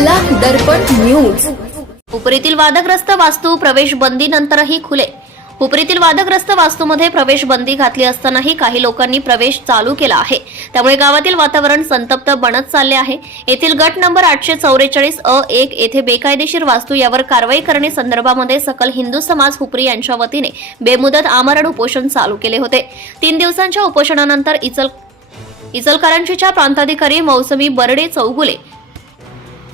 दर्पण news. उपरीतील वादग्रस्त वास्तू प्रवेश बंदी नंतरही खुले. उपरीतील वादग्रस्त वास्तूमध्ये प्रवेश बंदी घातली असतानाही काही लोकांनी प्रवेश चालू केला आहे. त्यामुळे गावातील वातावरण संतप्त बनत चालले आहे. येथील गट नंबर आठशे चौवेचाळीस अ एक येथे बेकायदेशीर वास्तू यावर कारवाई करणे संदर्भामध्ये सकल हिंदू समाज हुपरी यांच्या वतीने बेमुदत आमरण उपोषण चालू केले होते. तीन दिवसांच्या उपोषणानंतर इचल इचलकरंजीच्या प्रांताधिकारी मौसमी बर्डे चौगुले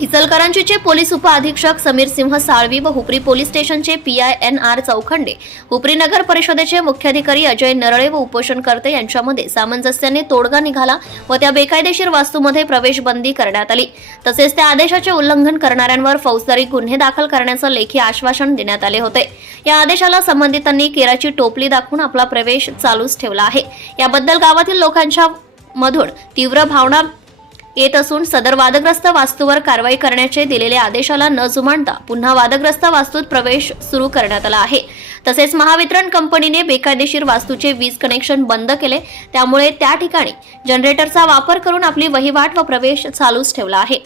इचलकरंजीचे पोलीस उपअधीक्षक समीर सिंह साळवी व हुपरी पोलीस स्टेशनचे P I N R Chaukhande Hupari नगर परिषदेचे मुख्याधिकारी अजय नरळे व उपोषणकर्ते यांच्यामध्ये सामंजस्याने तोडगा निघाला व त्या बेकायदेशीर वास्तूमध्ये प्रवेश बंदी करण्यात आली. तसेच त्या आदेशाचे उल्लंघन करणाऱ्यांवर फौजदारी गुन्हे दाखल करण्याचं लेखी आश्वासन देण्यात आले होते. या आदेशाला संबंधितांनी केराची टोपली दाखवून आपला प्रवेश चालूच ठेवला आहे. याबद्दल गावातील लोकांच्या मधून तीव्र भावना येत असून सदर वादग्रस्त वास्तूवर कारवाई करण्याचे दिलेल्या आदेशाला न जुमानता पुन्हा वादग्रस्त वास्तूत प्रवेश सुरू करण्यात आला आहे. तसेच महावितरण कंपनीने बेकायदेशीर वास्तूचे वीज कनेक्शन बंद केले. त्यामुळे त्या ठिकाणी जनरेटरचा वापर करून आपली वहिवाट व प्रवेश चालूच ठेवला आहे.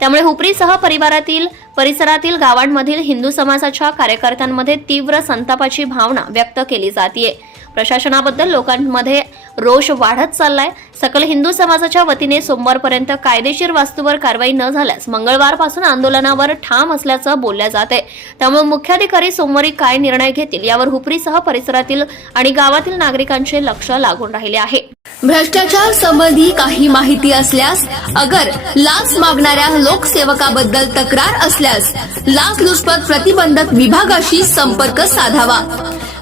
त्यामुळे हुपरीसह परिवारातील परिसरातील गावांमधील हिंदू समाजाच्या कार्यकर्त्यांमध्ये तीव्र संतापाची भावना व्यक्त केली जाते प्रशासनाबद्दल लोकांमध्ये रोष वाढत चाललाय. सकल हिंदू समाजाच्या वतीने सोमवारपर्यंत कायदेशीर वास्तूवर कारवाई न झाल्यास मंगळवारपासून आंदोलनावर ठाम असल्याचं बोलल्या जाते त्यामुळे मुख्याधिकारी सोमवारी काय निर्णय घेतील यावर हुपरीसह परिसरातील आणि गावातील नागरिकांचे लक्ष लागून राहिले आहे. भ्रष्टाचार संबंधी काही माहिती असल्यास अगर लाच मागणाऱ्या लोकसेवकाबद्दल तक्रार असल्यास लाचलुचपत प्रतिबंधक विभागाशी संपर्क साधावा.